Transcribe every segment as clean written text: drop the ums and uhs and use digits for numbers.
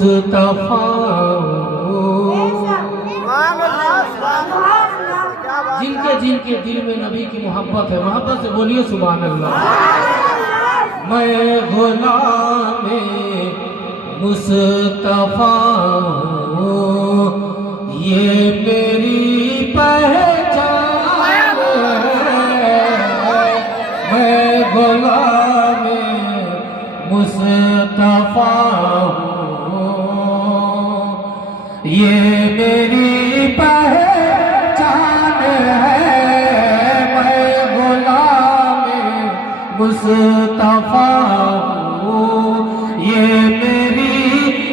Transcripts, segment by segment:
मुस्तफा जिनके जिनके दिल में नबी की मोहब्बत है, मोहब्बत से बोलिए सुभान अल्लाह। मैं गुलाम मुस्तफा हूँ, ये मेरी पहचान है। मैं गुलाम मुस्तफा हूँ, ये मेरी पहचान है। मैं गुलाम मुस्तफा हूँ, ये मेरी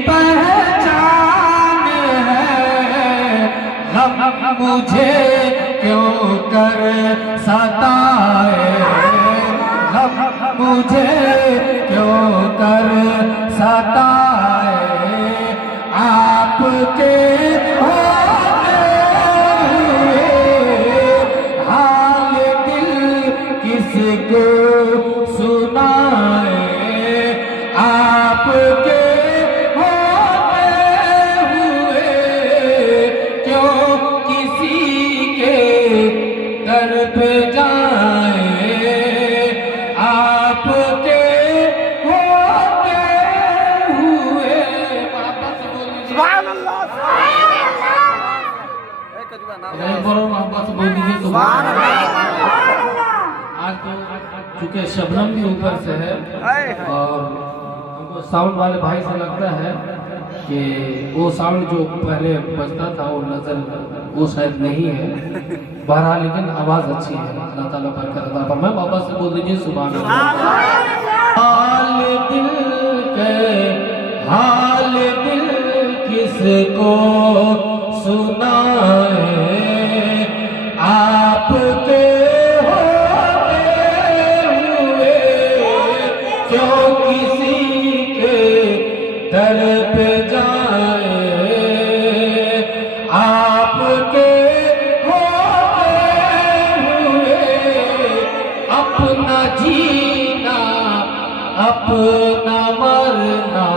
पहचान है। गम मुझे क्यों कर सताए, गम मुझे क्यों कर सताए। आपके होते हुए हाल दिल किसको सुनाए। आपके होते हुए क्यों किसी के दर पे जाए। आपके होते हुए मोहब्बत से बोल दीजिए सुभान अल्लाह। आज तो चूंकि शबनम भी ऊपर से है और हमको साउंड वाले भाई से लगता है कि वो साउंड जो पहले बजता था वो नजर वो शायद नहीं है। बहरहाल लेकिन आवाज़ अच्छी है। अल्लाह ताला बरकत अता फरमाए। वापस से बोल दीजिए सुभान अल्लाह। हाल दिल के हाल दिल किसको सुनाए। आपके होते हुए क्यों किसी के दर पे जाए। आपके होते हुए अपना जीना अपना मरना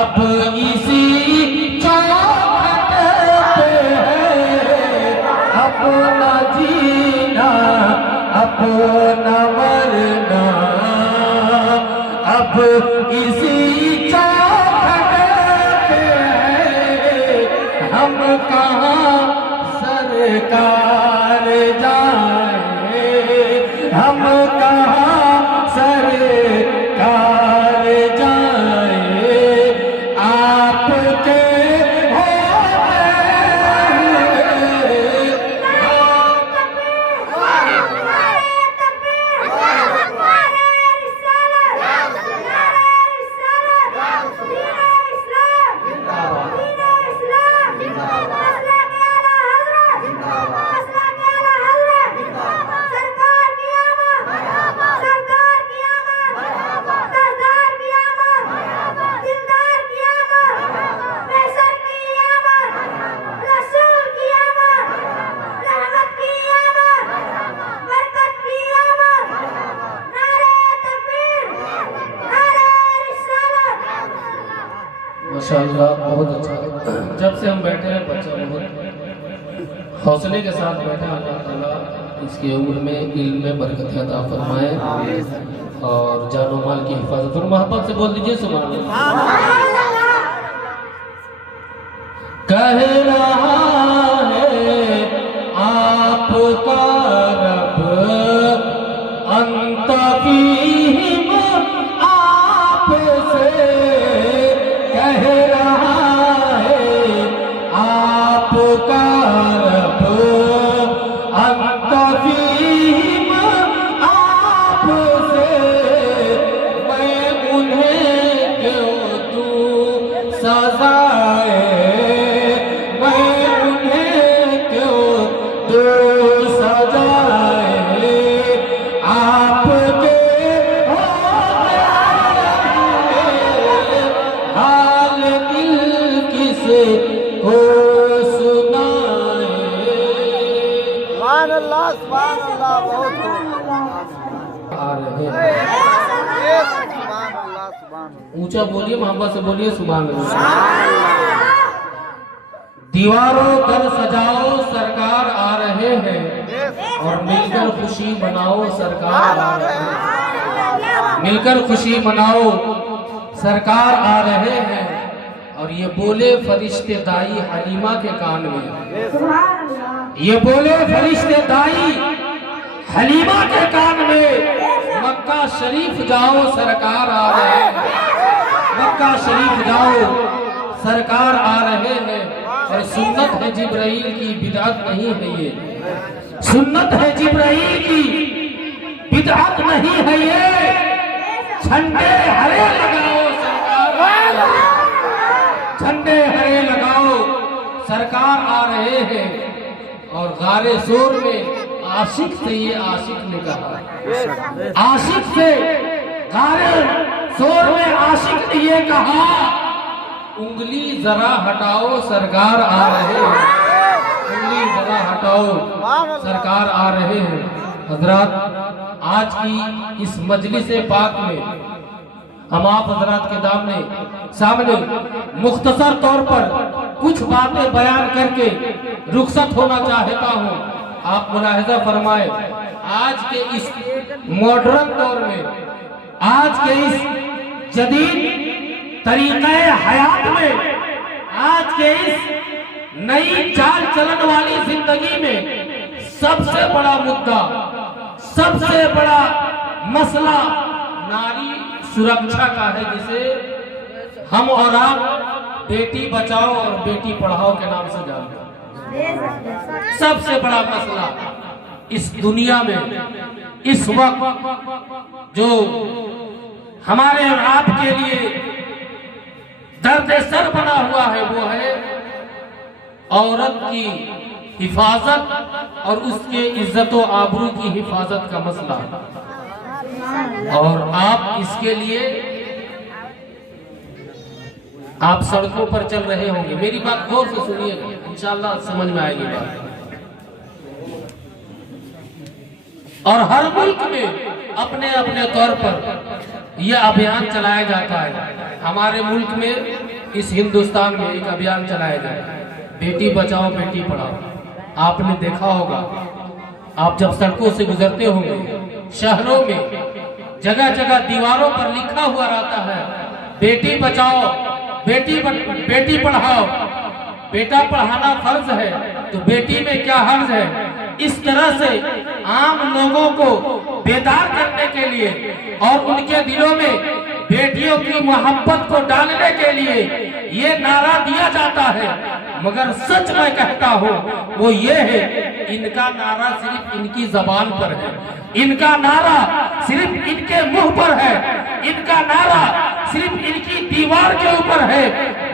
अब इसी चौखट पे है। अपना जीना अपना मरना अब इसी चौखट पे है। हम कहाँ सरकार जाए, हम कहाँ सरकार जाए। आपके माशाअल्लाह बहुत अच्छा। जब से हम बैठे हैं बच्चा बहुत हौसले के साथ बैठा। अल्लाह ताला इसके उम्र में इल्म में बरकत अता फरमाए और जानो माल की हिफाजत और मोहब्बत से बोल दीजिए सुभान अल्लाह। कह रहा है आपका रब अंत फीहिम आपसे। कह रहा है आपका रब अंत फीहिम आपसे। मैं उन्हें क्यों दूं सजाए, मैं उन्हें क्यों दूं सजाए। आपके हाल दिल किसे को सुनाए। सुभान अल्लाह बहुत आ रहे हैं। सुभान अल्लाह। ऊंचा बोलिए, मोहब्बत से बोलिए सुभान अल्लाह। दीवारों पर सजाओ सरकार आ रहे हैं और मिलकर खुशी मनाओ सरकार आ रहे हैं। मिलकर खुशी मनाओ सरकार आ रहे हैं। और ये बोले फरिश्ते दाई हलीमा के कान में, ये बोले फरिश्ते दाई हलीमा के कान में, मक्का शरीफ जाओ सरकार आ रहे हैं। मक्का शरीफ जाओ सरकार आ रहे हैं। और सुन्नत है जिब्राइल की, बिदअत नहीं है ये। सुन्नत है जिब्राइल की, बिदअत नहीं है ये। झंडे हरे लगाओ सरकार, झंडे हरे लगाओ सरकार आ रहे हैं। और गारे शोर में आशिक से, ये आशिक ने कहा, आशिक से गारे शोर में आशिक ने ये कहा, उंगली जरा हटाओ सरकार आ रहे हैं। उंगली जरा हटाओ सरकार आ रहे हैं। हजरात, आज की इस मजलिस पाक में हम आप हजरात के सामने मुख्तसर तौर पर कुछ बातें बयान करके रुखसत होना चाहता हूँ। आप मुलाहिजा फरमाए, आज के इस मॉडर्न दौर में, आज के इस जदीद तरीक़े हयात में, आज के इस नई चाल चलन वाली जिंदगी में सबसे बड़ा मुद्दा, सबसे बड़ा मसला नारी सुरक्षा का है, जिसे हम और आप बेटी बचाओ और बेटी पढ़ाओ के नाम से जानते हैं। सबसे बड़ा मसला इस दुनिया में इस वक्त जो हमारे और आपके लिए दर्द सर बना हुआ है, वो है औरत की हिफाजत और उसके इज्जत व आबरू की हिफाजत का मसला। और आप इसके लिए आप सड़कों पर चल रहे होंगे। मेरी बात गौर से सुनिएगा, इंशाअल्लाह समझ में आएगी बात। और हर मुल्क में अपने अपने तौर पर यह अभियान चलाया जाता है। हमारे मुल्क में, इस हिंदुस्तान में एक अभियान चलाया जाए, बेटी बचाओ बेटी पढ़ाओ। आपने देखा होगा, आप जब सड़कों से गुजरते होंगे, शहरों में जगह जगह दीवारों पर लिखा हुआ रहता है, बेटी बचाओ बेटी पढ़ाओ। बेटा पढ़ाना फर्ज है तो बेटी में क्या हर्ज है। इस तरह से आम लोगों को बेदार करने के लिए और उनके दिलों में बेटियों की मोहब्बत को डालने के लिए ये नारा दिया जाता है। मगर सच मैं कहता हूँ वो ये है, इनका नारा सिर्फ इनकी जबान पर है, इनका नारा सिर्फ इनके मुंह पर है, इनका नारा सिर्फ इनकी दीवार के ऊपर है,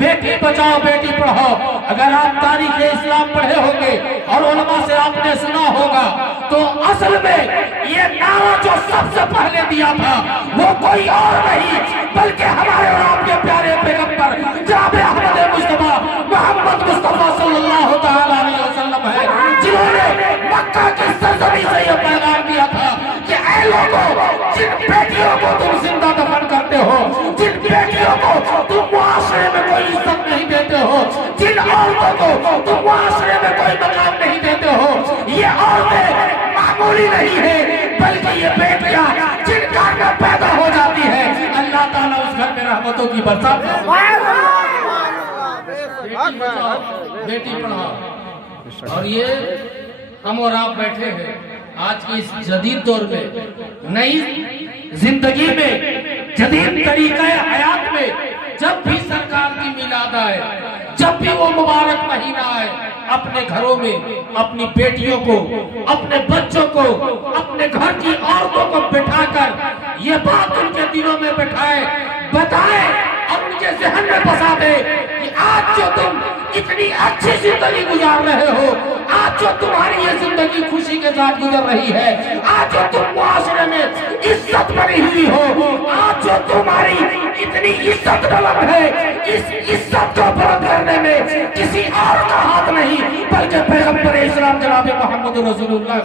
बेटी बचाओ बेटी पढ़ाओ। अगर आप तारीख इस्लाम पढ़े होंगे और उलमा से आपने सुना होगा, तो असल में ये नारा जो सबसे पहले दिया था वो कोई और नहीं बल्कि हमारे और आपके प्यारे पैगंबर जनाब अहमद मुस्तफा मोहम्मद मुस्तफा सल्लल्लाहु तआला अलैहि वसल्लम है, जिन्होंने मक्का की सरजमीन से यह पैगाम दिया था कि ऐ लोगों, जिन बेटियों को तुम जिंदा दफन करते हो, जिन बेटियों को तुम मुआशरे में कोई इज्जत नहीं देते हो, जिन औरतों को तुम मुआशरे में कोई मकाम नहीं देते हो, ये औरतें मामूली नहीं है बल्कि ये बेटियां जिन घर में पैदा हो जाती है, अल्लाह ताला उस घर में रहमतों की बरसात बेटी पढ़ाओ। और ये हम और आप बैठे हैं आज की इस जदीद दौर में, नई जिंदगी में, जदीद तरीक़े हयात में, जब भी सरकार की मिलाद आए, जब भी वो मुबारक महीना आए, अपने घरों में अपनी बेटियों को, अपने बच्चों को, अपने घर की औरतों को बिठाकर ये बात उनके दिलों में बिठाए, बताए और उनके जहन में बसा दे कि आज जो तुम इतनी अच्छी जिंदगी गुजार रहे हो, आज जो तुम्हारी ये जिंदगी खुशी के साथ गुजर रही है, आज जो तुम मुआशरे में इज्जत बनी हुई हो, आज जो तुम्हारी इतनी इज्जत तलब है, इस इज्जत को बुलंद करने में किसी और का हाथ नहीं बल्कि पैगंबर इस्लाम जनाब मोहम्मद रसूलुल्लाह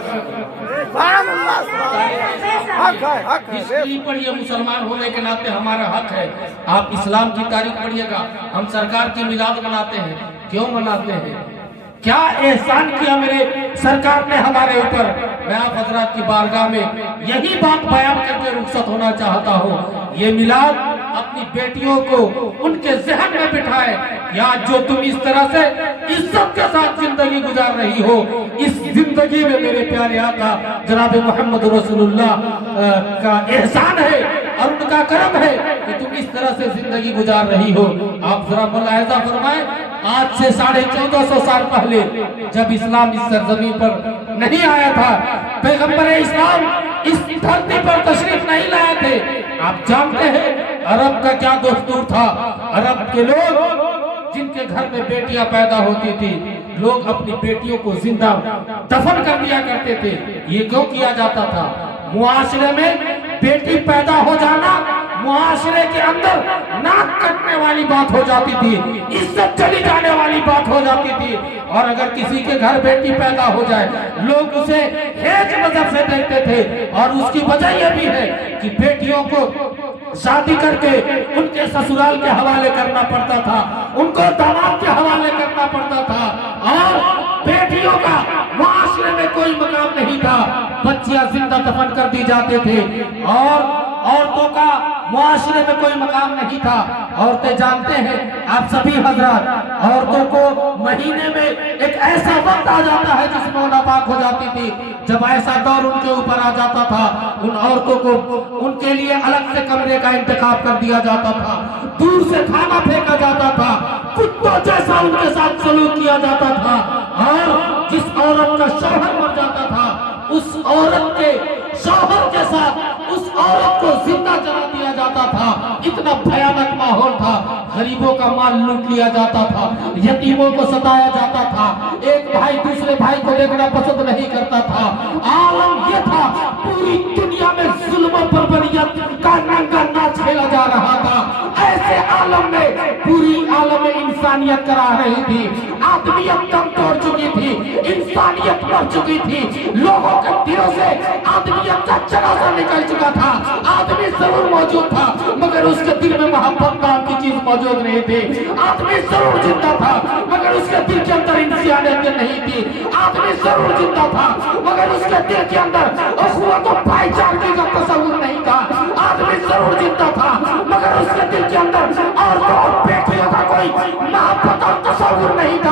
हक है, हक है। हिस्ट्री पढ़िए, मुसलमान होने के नाते हमारा हक है। आप इस्लाम की तारीख पढ़िएगा। हम सरकार की मिलाद मनाते हैं, क्यों मनाते हैं? क्या एहसान किया मेरे सरकार ने हमारे ऊपर? मैं आप हजरात की बारगाह में यही बात बयान करके रुखसत होना चाहता हूँ। ये मिलाद अपनी बेटियों को उनके जहन में बिठाए, या जो तुम इस तरह से इज्जत के साथ जिंदगी गुजार रही हो, इस जिंदगी में मेरे प्यारे आका जनाब मोहम्मद रसूलुल्लाह का एहसान है और उनका करम है कि तुम इस तरह से जिंदगी गुजार रही हो। आप जरा मुलाहिजा फरमाएं, आज से 1450 साल पहले जब इस्लाम इस सरजमीन पर नहीं आया था, पैगंबर इस्लाम इस धरती पर तशरीफ नहीं लाए थे। आप जानते हैं अरब का क्या दस्तूर था? अरब के लोग जिनके घर में बेटियां पैदा होती थी, लोग अपनी बेटियों को जिंदा दफन कर दिया करते थे। ये क्यों किया जाता था? मुआशरे में बेटी पैदा हो जाना मुआशरे के अंदर नाक कटने वाली बात हो जाती थी, इज्जत चली जाने वाली बात हो जाती थी। और अगर किसी के घर बेटी पैदा हो जाए, लोग उसे हेज नजर से देखते थे। और उसकी वजह यह भी है कि बेटियों को शादी करके उनके ससुराल के हवाले करना पड़ता था, उनको दामाद के हवाले करना पड़ता था, और बेटियों का मुआशरे में कोई मकाम नहीं था। बच्चियां जिंदा दफन कर दी जाते थे और औरतों का मुआशरे में कोई मकाम नहीं था। औरतें जानते हैं आप सभी हजरात, औरतों को महीने में एक ऐसा वक्त आ जाता है जिसमें वो नापाक हो जाती थी। जब ऐसा दौर उनके ऊपर आ जाता था, उन औरतों को उनके लिए अलग से कमरे का इंतखाब कर दिया जाता था, दूर से खाना फेंका जाता था, कुत्तों जैसा उनके साथ सलूक किया जाता था। और जिस औरत का शौहर मर जाता था, उस औरत के शौहर के साथ उस औरत को जिंदा जला दिया जाता था। इतना भयानक माहौल था। गरीबों का माल लूट लिया जाता था, यतीमों को सताया जाता था, एक भाई दूसरे भाई को देखना पसंद नहीं करता था। आलम यह था, पूरी दुनिया में जुल्म पर बनियत का नंगा नाच खेला जा रहा था। ऐसे आलम में पूरी आलम में इंसानियत करा रही थी। आदमियत दम तोड़ चुकी थी, इंसानियत मर चुकी थी, लोगों के दिलों से आदमियत का जनाजा निकल चुका था। आदमी जरूर मौजूद था, मगर उसके दिल में मोहब्बत नाम की चीज मौजूद नहीं थी। आदमी जरूर जिंदा था, मगर उसके दिल के अंदर इंसानियत नहीं थी। आदमी जरूर जिंदा था, मगर उसके दिल के अंदर अखुवत और भाईचारे का तस्वुर नहीं था। आदमी जरूर जिंदा था, मगर उसके दिल के अंदर और बेटियों का कोई मोहब्बत और तस्वुर नहीं था।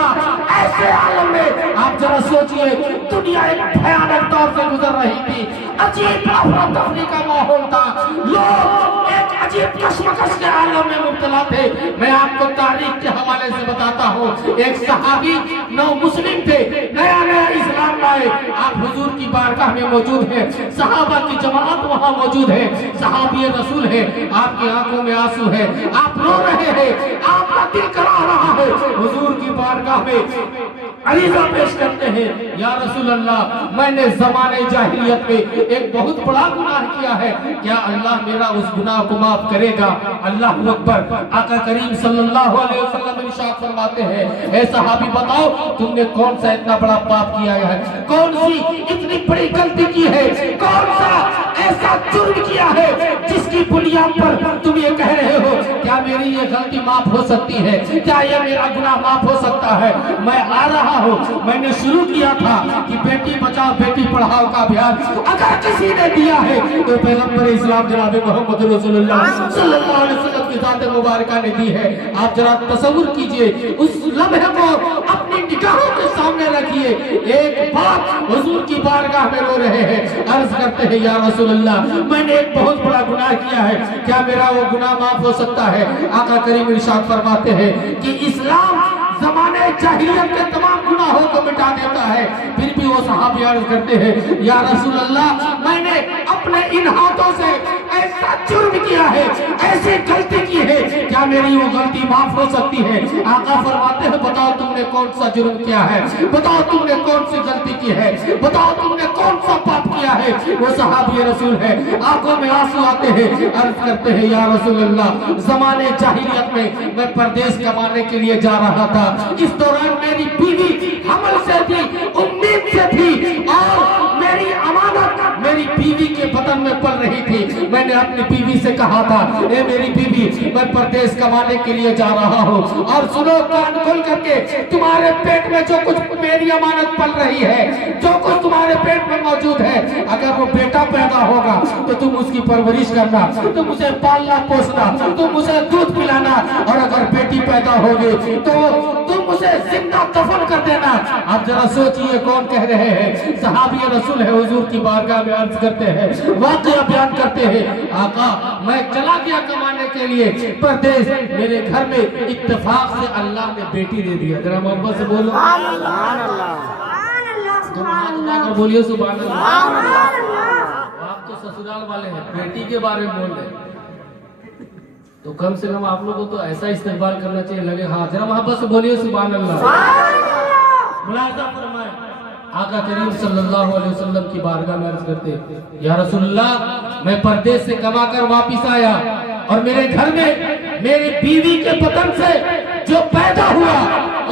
ऐसे आलम में आप जरा सोचिए, दुनिया एक भयानक दौर से गुजर रही थी। अजीब अफरा तफरी का माहौल था, लोग एक अजीब कश्मकश के आलम में मुब्तला थे। मैं आपको तारीख के हवाले से बताता हूँ। एक सहाबी नौ मुस्लिम थे, नया नया इस्लाम लाए। आप हुजूर की बारगाह में मौजूद है, सहाबा की जमात वहाँ मौजूद है, सहाबी रसूल है, आपकी आंखों में आंसू है, आप रो रहे हैं, आपका दिल करा रहा है। हुजूर की बारगाह में अरीज़ा पेश करते हैं, या रसूल अल्लाह, मैंने ज़माने जाहिलियत में एक बहुत बड़ा गुनाह किया है, क्या अल्लाह मेरा उस गुनाह को माफ करेगा? अल्लाह अकबर। आका करीम सल्लल्लाहु अलैहि वसल्लम इरशाद फरमाते हैं, ऐ सहाबी बताओ तुमने कौन सा इतना बड़ा पाप किया है, कौन सी इतनी बड़ी गलती की है, कौन सा ऐसा जुर्म किया है जिसकी बुनियाद पर तुम ये कह रहे हो क्या मेरी ये गलती माफ हो सकती है, क्या ये मेरा गुनाह माफ हो सकता है? मैं आ रहा हूँ, मैंने शुरू किया था कि बेटी बचाओ बेटी पढ़ाओ का अभियान अगर किसी ने दिया है तो पैगंबर इस्लाम जनाब मोहम्मद रसूलुल्लाह सल्लल्लाहु अलैहि वसल्लम की जात मुबारका ने दी है। आप जरा तसव्वुर कीजिए, उस लम्हे को अपनी निगाहों के सामने रखिए। एक बात हुजूर की बारगाह में रो रहे हैं, अर्ज करते हैं, या रसूलल्लाह, मैंने एक बहुत बड़ा गुनाह किया है, क्या मेरा वो गुनाह माफ हो सकता है? आका करीम इरशाद फरमाते हैं कि इस्लाम ज़माने जाहिलियत के तमाम गुनाहों को मिटा देता है। फिर भी वो सहाबी अर्ज करते हैं, या रसूल अल्लाह, मैंने अपने इन हाथों से ऐसा जुर्म किया है, ऐसी गलती की है, क्या मेरी वो गलती माफ हो सकती है? आका फरमाते हैं, बताओ तुमने कौन सा जुर्म किया है, बताओ तुमने कौन सी गलती की है, बताओ तुमने कौन सा पाप किया है? वो सहाबी रसूल है, आंखों में आंसू आते हैं, अर्ज करते हैं, या रसूल अल्लाह, ज़माने जाहिलियत में मैं परदेश कमाने के लिए जा रहा था, इस दौरान मेरी बीवी हमल से थी, उम्मीद से थी, और मेरी अमानत मेरी बीवी के बदन में पल रही थी, मैंने अपनी बीवी से कहा था, ए मेरी बीवी, मैं परदेश कमाने के लिए जा रहा हूँ, और सुनो कान खोल करके, तुम्हारे पेट में जो कुछ मेरी अमानत पल रही है, जो कुछ तुम्हारे पेट में मौजूद है, अगर वो बेटा पैदा होगा तो तुम उसकी परवरिश करना, तुम उसे पालना पोसना, तुम उसे दूध पिलाना, और अगर बेटी पैदा होगी तो तुम उसे जिंदा दफन कर देना। अब जरा सोचिए कौन कह रहे हैं, सहाबी रसूल है, हुजूर की बारगाह में अर्ज करते हैं, वाकया बयान करते हैं, आका मैं चला गया कमाने के लिए परदेश, मेरे घर में इत्तेफाक से अल्लाह ने बेटी दे दिया। जरा मोहब्बत से बोलो बोलिए सुभान अल्लाह। आप तो ससुराल वाले हैं, बेटी के बारे में बोल रहे हैं, तो कम से कम आप लोगों को तो ऐसा इस्तेमाल करना चाहिए, लगे हाँ। जरा मोहब्बत से बोलिए सुभान अल्लाह। मुलाज़ा फरमाए, आका करीम सल्लल्लाहु अलैहि वसल्लम की बारगाह में अर्ज करते, या रसूलल्लाह, मैं परदेश से कमा कर वापिस आया, और मेरे घर में मेरी बीवी के बदन से जो पैदा हुआ,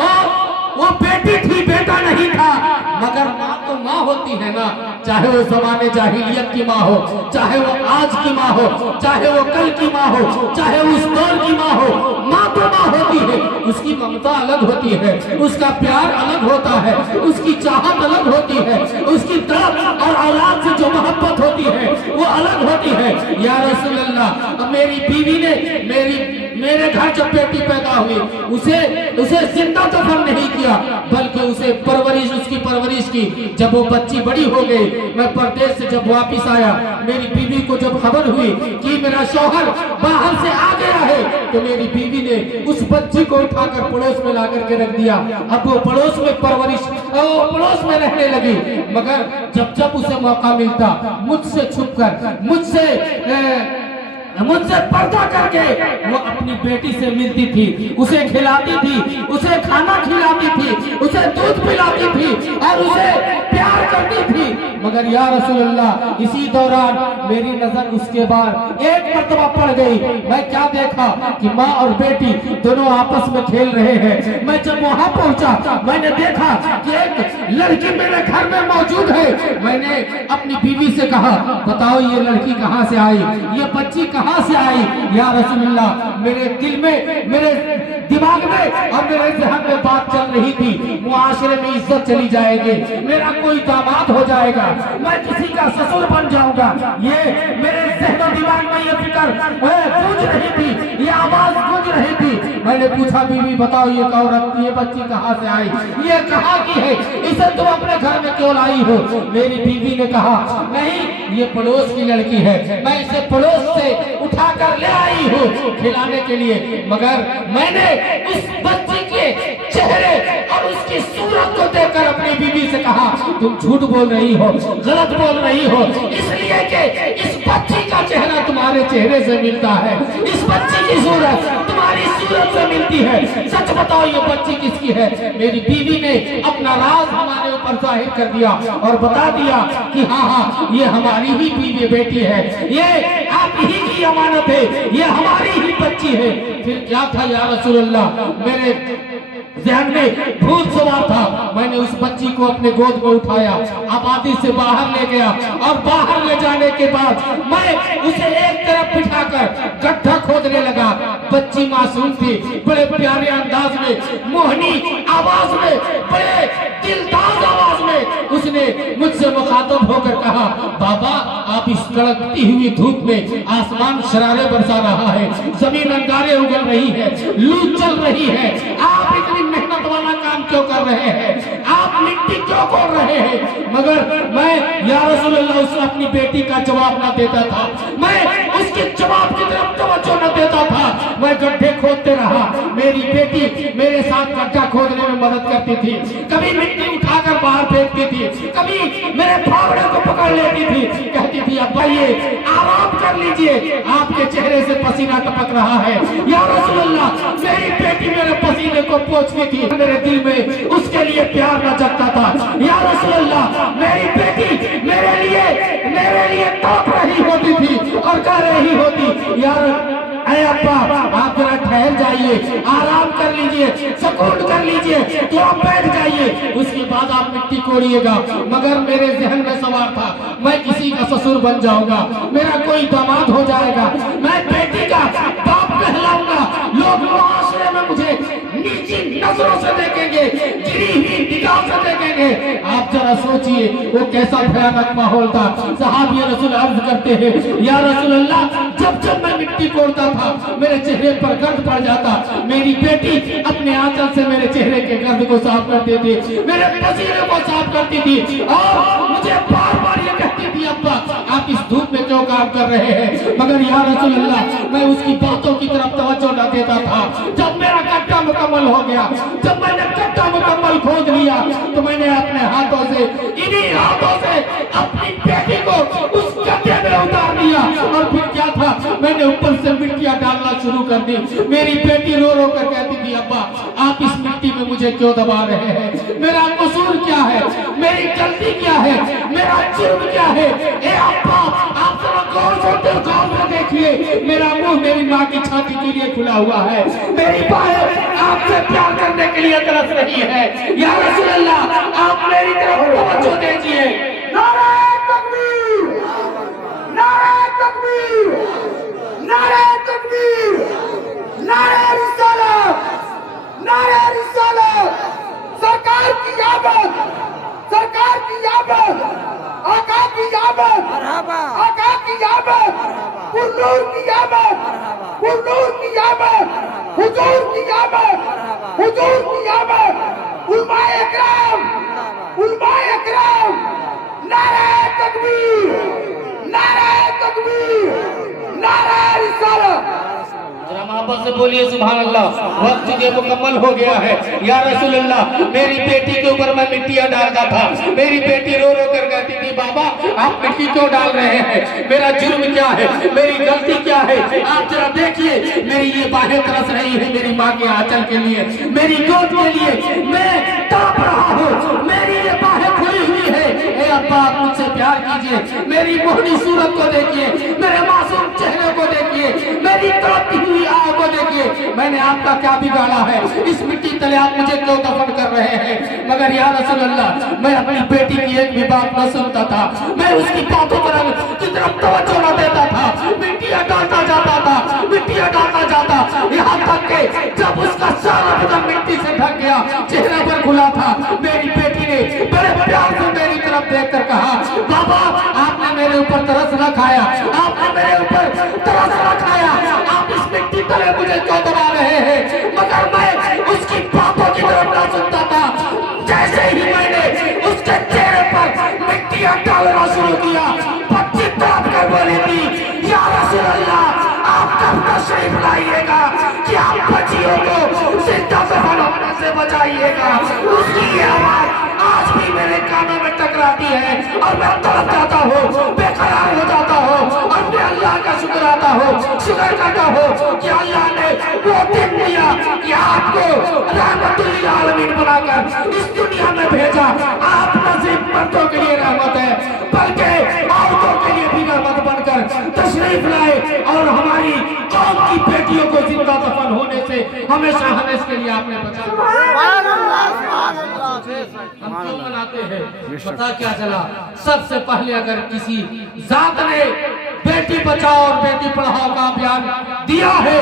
और वो बेटी थी, बेटा नहीं था, मगर माँ तो माँ होती है ना, चाहे वो ज़माने जाहिलियत की माँ हो, चाहे वो आज की माँ हो, चाहे वो कल की माँ हो, चाहे उस दौर की माँ हो, माँ तो माँ होती है, उसकी ममता अलग होती है, उसका प्यार अलग होता है, उसकी चाहत अलग होती है, उसकी तड़प और औलाद से जो मोहब्बत होती है वो अलग होती है। या रसूल अल्लाह, मेरी बीवी ने मेरे घर जब बेटी पैदा हुई, उसे जिंदा दफन नहीं किया, बल्कि उसे परवरिश, उसकी परवरिश की। जब वो बच्ची बड़ी हो गई, मैं परदेश से जब वापिस आया, मेरी बीवी को जब खबर हुई कि मेरा शौहर बाहर से आ गया है, तो मेरी बीवी ने उस बच्ची को उठाकर पड़ोस में ला करके रख दिया। अब वो पड़ोस में पड़ोस में रहने लगी, मगर जब उसे मौका मिलता, मुझसे छुपकर, मुझसे पर्दा करके वो अपनी बेटी से मिलती थी, उसे खिलाती थी, उसे खाना खिलाती थी, उसे दूध पिलाती थी, और उसे प्यार करती थी। मगर या रसूल अल्लाह, इसी दौरान मेरी नजर उसके बाद एक मर्तबा पड़ गई। मैं क्या देखा कि माँ और बेटी दोनों आपस में खेल रहे हैं। मैं जब वहां पहुंचा, मैंने देखा कि एक लड़की मेरे घर में मौजूद है। मैंने अपनी बीवी से कहा, बताओ ये लड़की कहाँ से आई, ये बच्ची कहाँ से आई? या रसूलुल्लाह, मेरे दिल में, मेरे दिमाग में और मेरे ज़हन में बात चल रही थी, मुआशरे में इज्जत चली जाएगी, मेरा कोई दामाद हो जाएगा, मैं किसी का ससुर बन जाऊंगा। ये मेरे ज़हन दिमाग में ये फिक्र गूंज रही थी, ये आवाज गूंज रही थी। मैंने पूछा, बीवी बताओ ये औरत, ये बच्ची कहाँ से आई, ये कहाँ की है, इसे तुम अपने घर में क्यों लाई हो? मेरी बीवी ने कहा, नहीं ये पड़ोस की लड़की है, मैं इसे पड़ोस से उठाकर ले आई हूँ खिलाने के लिए। मगर मैंने उस बच्ची के चेहरे और उसकी सूरत को देखकर अपनी बीवी से कहा, तुम झूठ बोल रही हो, गलत बोल रही हो, इसलिए कि इस बच्ची का चेहरा तुम्हारे चेहरे से मिलता है, इस बच्ची की सूरत तुम्हारी सूरत से मिलती है, सच बताओ ये बच्ची किसकी है? मेरी बीवी ने अपना राज हमारे ऊपर जाहिर कर दिया और बता दिया कि हाँ ये हमारी ही बीवी बेटी है, ये आप ही की अमानत है, ये हमारी ही बच्ची है। फिर क्या था या रसूलल्लाह, मेरे ज़हन में भूत सवार था। मैंने उस बच्ची को अपने गोद में उठाया, आबादी से बाहर ले गया, और बाहर ले जाने के बाद मैं उसे एक तरफ बिठाकर गड्ढा खोदने लगा। बच्ची मासूम थी, बड़े प्यारे अंदाज में, मोहनी आवाज में, बड़े दिलदार आवाज में उसने मुझसे मुखातब होकर कहा, बाबा आप इस कड़कती हुई धूप में, आसमान शरारे बरसा रहा है, जमीन अंगारे उगल रही है, लू चल रही है, आप इतनी मेहनत वाला काम क्यों कर रहे हैं, आप मिट्टी क्यों खोद रहे हैं? मगर मैं या रसूलल्लाह उसने अपनी बेटी का जवाब न देता था, मैं उसके जवाब की तरफ तवज्जो न देता था, मैं गड्ढे खोदते रहा। मेरी बेटी मेरे साथ गड्ढा खोदने में मदद करती थी, कभी मिट्टी उठाकर बाहर फेंकती थी, कभी मेरे फावड़े को पकड़ लेती थी, कहती थी अब भाई आराम कर लीजिए, आपके चेहरे से पसीना टपक रहा है। या रसूलल्लाह, मेरी बेटी मेरे पसीने को पोंछती थी, मेरे दिल में उसके लिए प्यार न जगता था। या रसूलल्लाह, मेरी बेटी मेरे लिए तड़प रही होती थी और कह रही होती, यार ऐ है अब्बा, आप जरा ठहर जाइए, आराम कर लीजिए, सुकून कर लीजिए, तो आप बैठ जाइए, उसके बाद आप मिट्टी कोड़िएगा। मगर मेरे जहन में सवाल था, मैं किसी का ससुर बन जाऊंगा, मेरा कोई दामाद हो जाएगा, मैं बेटी का बाप कहलाऊंगा, लोग मुआशरे में मुझे नीची नजरों से देखेंगे, गिरी हुई निगाह से देखेंगे। आप जरा सोचिए वो कैसा भयानक माहौल था। सहाबी रसूल अर्ज करते हैं, या रसूल अल्लाह, जब जब मैं मिट्टी कोड़ता था मेरे चेहरे पर गर्द पड़ जाता, मेरी बेटी अपने आंचल से मेरे चेहरे के गर्द को साफ करती थी, मेरे पसीने को साफ करती थी, और मुझे बार बार ये कहती थी, अब्बा आप इस धूप में क्यों काम कर रहे हैं? मगर या रसूल अल्लाह, मैं उसकी बातों की तरफ तवज्जो न देता था। जब मेरा कट्टा मुकम्मल हो गया, जब मैंने कट्टा मुकम्मल खोद लिया, तो मैंने अपने हाथों से, इन्हीं हाथों से अपनी बेटी को उस गड्ढे में उतार दिया, और फिर क्या था, मैंने ऊपर से मिट्टियां डालना शुरू कर दी। मेरी बेटी रो रो कर कहती थी, अब्बा आप इस मिट्टी में मुझे क्यों दबा रहे हैं? मेरा कसूर क्या है? मेरी गलती क्या है? मेरा जुर्म क्या है? ए अब्बा, आप जरा गौर से देखिए, मेरा मुंह मेरी माँ की छाती के लिए खुला हुआ है, मेरी बाहें आपसे प्यार करने के लिए तरस रही है। या रसूल अल्लाह, आप मेरी तरफ तवज्जो दीजिए। नारे तकबीर, नारे तकबीर, नारे तकबीर, नारे रिसालत, नारे रिसालत। सरकार की याबत, सरकार की याबत, आका की याबत, आका की याबत, कुल्लूर की याबत, कुल्लूर की याबत, हुजूर की याबत, हुजूर की याबत, उलमाए इकराम, उलमाए इकराम। नारे तकबीर, नारे तकबीर, नारे रिसालत। जरा मोहब्बत से बोलिए सुभान अल्लाह। वक्त जो मुकम्मल हो गया है। या रसूल अल्लाह, मेरी बेटी के ऊपर मैं मिट्टियां डालता था, मेरी बेटी रो रो कर कहती थी, बाबा आप मिट्टी क्यों डाल रहे हैं? मेरा जुर्म क्या है? मेरी गलती क्या है? आप जरा देखिए, मेरी ये बाहें तरस रही है मेरी माँ के आंचल के लिए, मेरी गोद के लिए, मैं तड़प रहा हूँ, मेरी ये बाहें खुली हुई है। ए अब्बा, आप मुझसे प्यार कीजिए, मेरी मोहनी सूरत को देखिए, मेरे मासूम चेहरे को देखिए, मेरी तड़पती हुई आंखों को देखिए, मैंने आपका क्या बिगाड़ा है? इस मिट्टी तले आप मुझे क्यों दफन कर रहे हैं? मगर या रसूल अल्लाह, मैं अपनी बेटी की एक भी बात न सुनता था, मैं उसकी बातों की तरफ तवज्जो न देता था, मिट्टियां डालता जाता था, मिट्टियां डालता जाता, यहाँ तक के जब उसका सारा बदन मिट्टी से ढक गया, चेहरा पर खुला था, मेरी बेटी ने बड़े प्यार से मेरी तरफ देख कर कहा, बाबा आपने मेरे ऊपर तरस न खाया, आपने मेरे ऊपर तरस न खाया, आप इस मिट्टी तले मुझे क्यों दबा रहे हैं? मगर मैं उसकी बातों की तरफ ना सुनता था। जैसे ही मैंने उसके चेहरे पर मिट्टियां डालना शुरू किया, बच्ची तड़प कर बोली थी, या रसूल अल्लाह, आप कब तशरीफ लाइएगा कि आप बच्चियों को जिंदा दफन होने से बचाइएगा? उसकी ये आवाज आज भी मेरे कानों में टकराती है, और मैं तड़प जाता हूँ, बेकरार हो जाता हूँ, और मैं अल्लाह का शुक्र आता हूँ, शुक्र करता हूँ कि अल्लाह ने वो दिन दिया कि आपको रहमतुल लिल आलमीन बनाकर इस दुनिया में भेजा। आप न सिर्फ मर्दों के लिए रहमत है, बल्कि औरतों के लिए भी रहमत बनकर तशरीफ लाए, और हमारी कौम की बेटियों को जिंदा दफन होने से हमेशा हमेशा के लिए आपने बचाया। हम क्यों मनाते हैं? पता क्या चला, सबसे पहले अगर किसी जात ने बेटी बचाओ और बेटी पढ़ाओ का अभियान दिया है,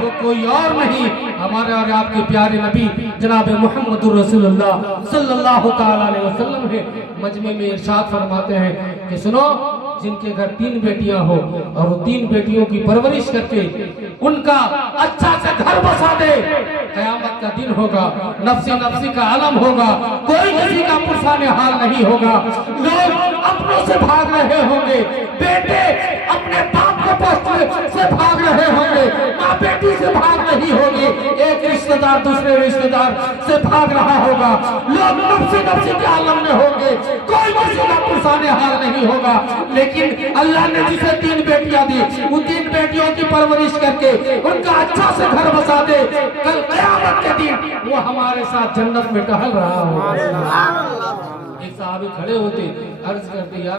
वो कोई और नहीं, हमारे और आपके प्यारे नबी जनाब मुहम्मदुर रसूलुल्लाह सल्लल्लाहु तआला अलैहि वसल्लम है। मजमे में इरशाद फरमाते हैं कि सुनो, जिनके घर 3 बेटियां हो और वो 3 बेटियों की परवरिश करके उनका अच्छा से घर बसा दे, कयामत का दिन होगा, नफ्सी नफ्सी का आलम होगा, कोई किसी का पुरसाने हाल नहीं होगा, लोग अपनों से भाग रहे होंगे, बेटे अपने बाप के पास से भाग रहे होंगे, माँ बेटी से भाग रही होगी, एक रिश्तेदार दूसरे रिश्तेदार से भाग रहा होगा, लोग नफ्सी नफ्सी के आलम में होंगे, कोई किसी का पुरसाने हाल नहीं होगा। लेकिन अल्लाह ने जिसे 3 बेटियां दी, उन 3 बेटियों की परवरिश करके उनका अच्छा से घर बसा दे, कल क़यामत के दिन वो हमारे साथ जन्नत में टहल रहा होगा। एक साहब खड़े होते, अर्ज करते, यार